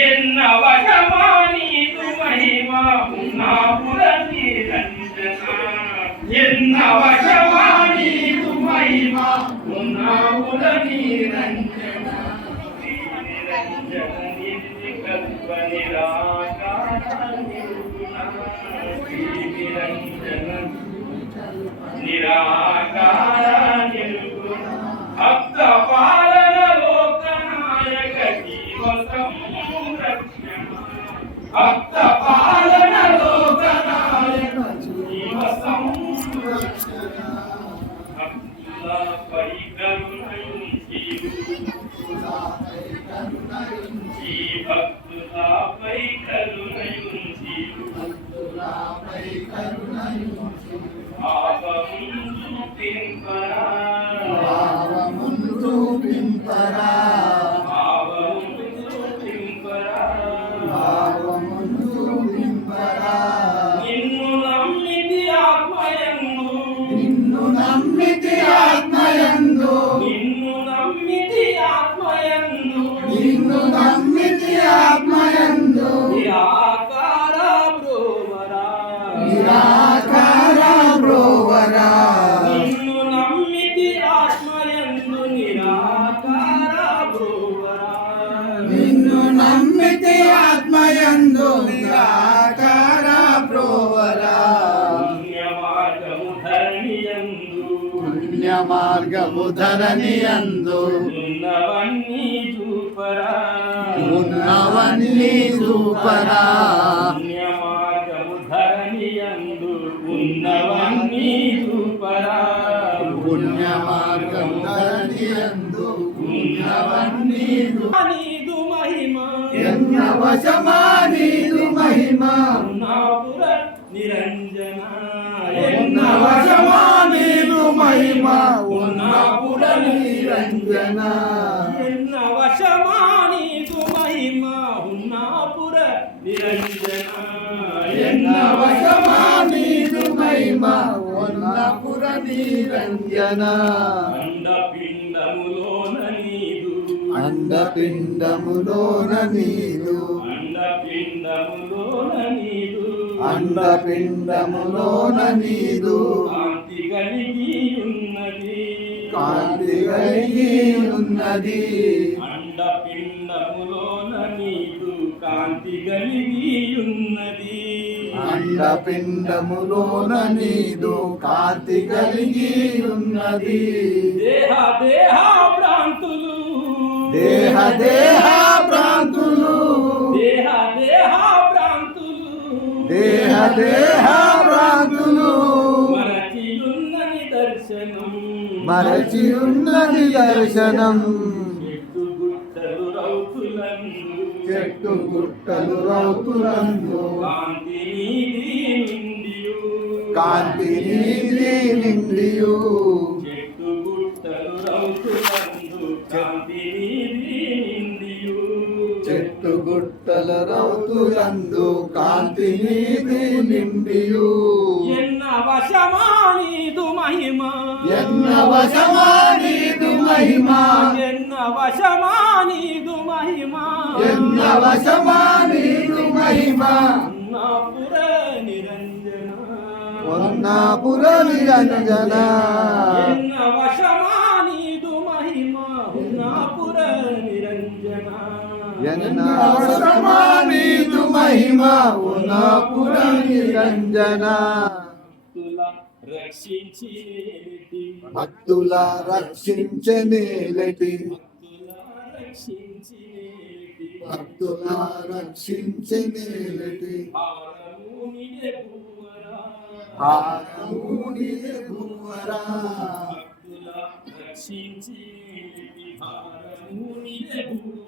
ఎన్న వశమానీదు మహిమ ఉన్నాపుర ఎన్న వశమానీదు మహిమ ఉన్నాపుర నిరంజన నిరంజన నిరాకార నిరంజన పుణ్య మార్గము ఉన్నవన్నీ చూపరా. ఉన్నవన్నీ చూపరా. ఉన్నవన్నీ చూపరా. పుణ్య మార్గం ధరణియందు ఉన్నవన్నీ చూ- నీదు మహిమ. ఎన్న వశమా నీదు మహిమ. ఉన్నాపుర నిరంజన మహిమ ఉన్నపుర నిరంజన ఎన్న వశమా నీదు మహిమ ఉన్నాపుర నిరంజన ఎన్న వశమా నీదు మహిమ ఉన్నపుర నిరంజన అండపిండములోన నీదు. అండపిండములోన నీదు. అండపిండములోన నీదు. అండపిండములోన నీదు. కలిగి ఉన్నది కాంతి కలిగి ఉన్నది అండపిండములోన నీదు కాంతి కలిగి ఉన్నది అండపిండములోన నీదు కాంతి కలిగి ఉన్నది దేహ దేహ భ్రాంతులు దేహ దేహ ప్రాంతులు దేహ దేహ భ్రాంతులు దేహ దేహ ప్రాంతులు దర్శనం. మరచి ఉన్నది దర్శనం. చెట్టు గుట్టలు రౌతులందు. చెట్టు గుట్టలు రౌతులందు. కాంతి నీది నిండియు. కాంతి నీది నిండియు. చెట్టు గుట్టలు రౌతులందు. కాంతి గుట్టల రౌతులందు కాంతి నీది నిండియు. ఎన్న వశమానీదు మహిమ? ఎన్న వశమా నీదు మహిమ? ఎన్న వశమానీదు మహిమ? ఎన్న వశమా నీదు మహిమ? నాపుర నిరంజన. వన్నాపుర నిరంజన. ఎన్న వశమానీదు నీదు మహిమ వన్నాపుర నిరంజన భక్తుల రక్షించి నిలిపి, భక్తుల రక్షించనేలటి భక్తుల రక్షించి నిలిపి, భక్తుల రక్షించనేలటి భారము నిడే భూవరా. భక్తుల రక్షించి భూవరా.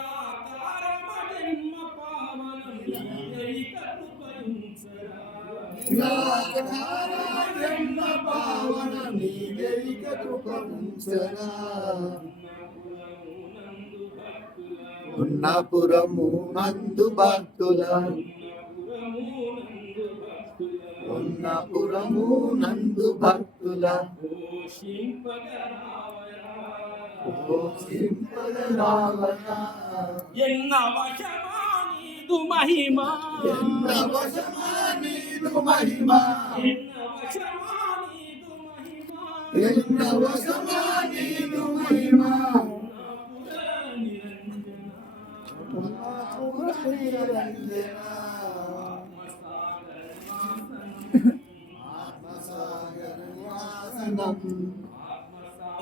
జన్మ పావన నీగైక కృప ఉంచరా ఉన్నపురము నందు భక్తుల ఉన్నపురము నందు భక్తుల ఎన్న వశమానీదు మహిమా ఎన్న వశమా నీదు మహిమ ఎన్న వశమానీదు మహిమా ఎన్న వశమా నీదు మహిమ పుర నిరంజన ఆత్మసాగర వాసనం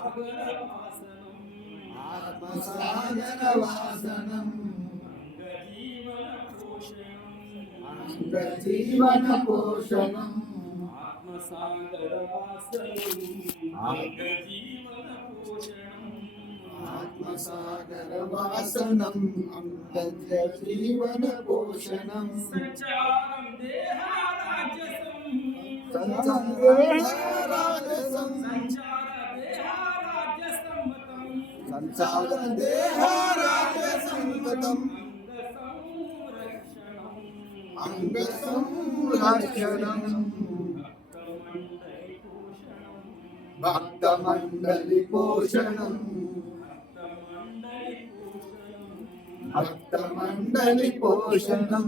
జీవన పోషణం ఆత్మసాగర వాసనం जीवनपोषणम् आत्मसागरवासनम् आत्मसागरवासनम् अन्तर्जीवनपोषणम् सञ्चारम् देहाराजसम् सञ्चारदेहाराजसम् सञ्चारदेहाराजसम्मतम् सञ्चारदेहाराजसम्मतम् దేహారాజసంగతం అంగ అంగ సంరక్షణం సంరక్షణం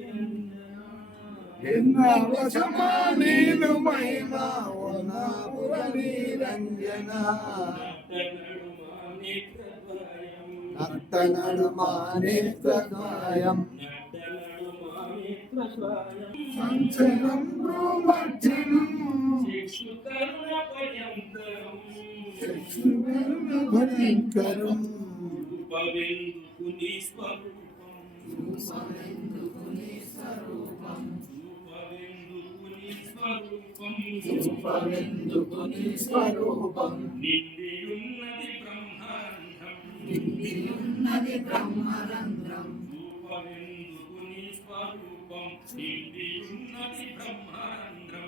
నవసమానీదు మహిమ వన్నాపుర నిరంజన నర్తనడు మానేత్రద్వయం సంచనం భ్రూమర్జనం భయంకరం ఉపవెందుకుని స్వరూపం ఉపవెందుకుని స్వరూపం ఉపవెందుకుని స్వరూపం నిండియున్నది బ్రహ్మాండం నిండియున్నది బ్రహ్మరంధ్రం ఉపవెందుకుని స్వరూపం నిండియున్నది బ్రహ్మాండం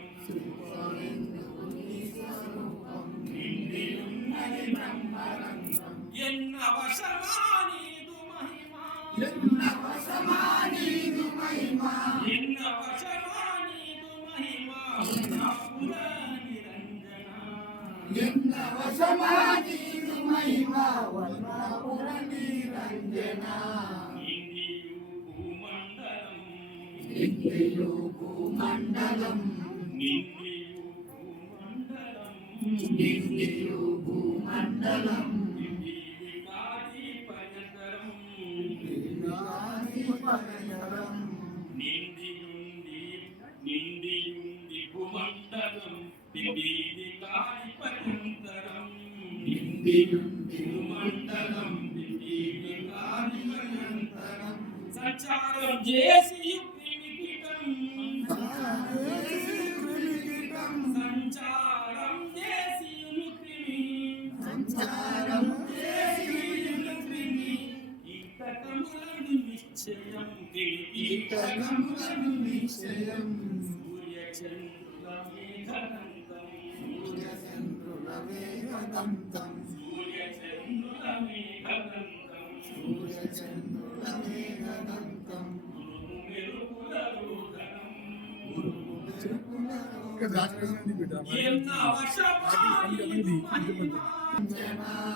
ఎన్న వశమానీదు మహిమా ఎన్న మండలం భూమండలం. నిండియు భూమండలం భూమండలం విధికాది పయతరం నాది పరయరం భూమండలం సంచారం చేసి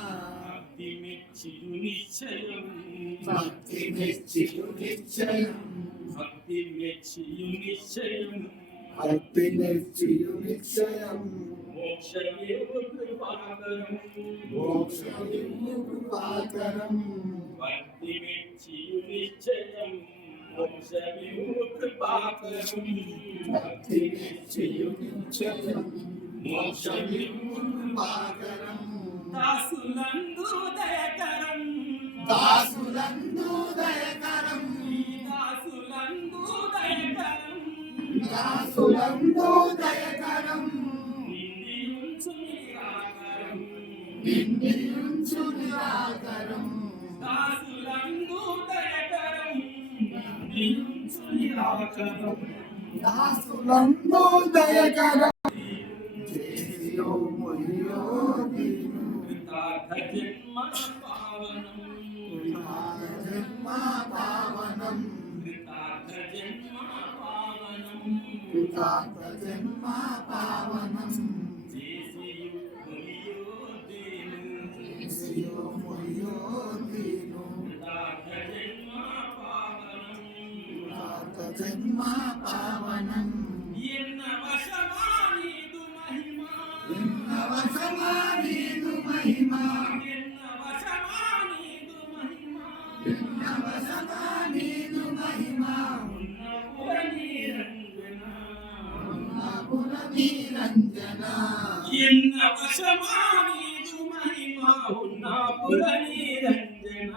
భక్తి మెచ్చి నిశ్చయం. భక్తి నిశ్చయం భక్తి మెచ్చియు నిశ్చయం భక్తి మెచ్చియు నిశ్చయం మోక్షమేవ కృపాకరం మోక్షమిమ్ము కృపాకరం భక్తిమిచ్చియు నిశ్చయం మోక్షమేవ కృపాకరం భక్తినిశ్చయు నిశ్చయం మోక్షమిమ్ము కృపాకరం దాసులందు దయకరం దాసులందు దయకరం దాసులందు దయకరం. నిరాకరం నిందించు నిరాకరం. దాసులందు దయకరం. నిందియుంచు నిరాకరం. దాసులందు దయకరం. జన్మ పావనం ఎన్న వశమానీదు మహిమా ఎన్న వసమానీదు మహిమా ఎన్న వశమానీదు మహిమా ఎన్న వసమానీదు మహిమా ఉన్న పురనీరంజన నాకుల నిరంజన ఎన్న వశమానీదు మహిమా ఉన్న పురనీరంజన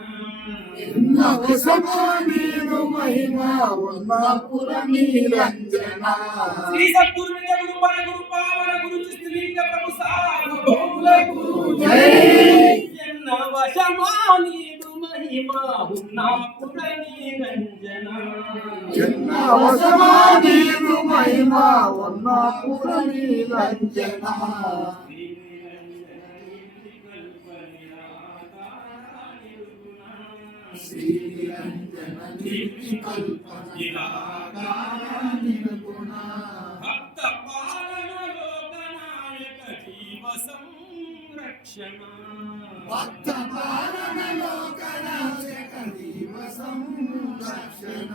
ఎన్న వసమానీదు మహిమా ఉన్నాపుర నిరంజన శ్రీ సద్గురు నిజ గురు పర గురు పావన గురు చిస్త్రీక ప్రభు సార్వభౌములకు జై. ఎన్న వశమానీదు మహిమా ఉన్న పురనీరంజన ఎన్న వసమానీదు మహిమా ఉన్నాపుర నిరంజన శ్రీ నిరంజన భక్త పాలన లోకనాయక జీవ సంరక్షణ భక్త పాలన లోకనాశక జీవ సంరక్షణ.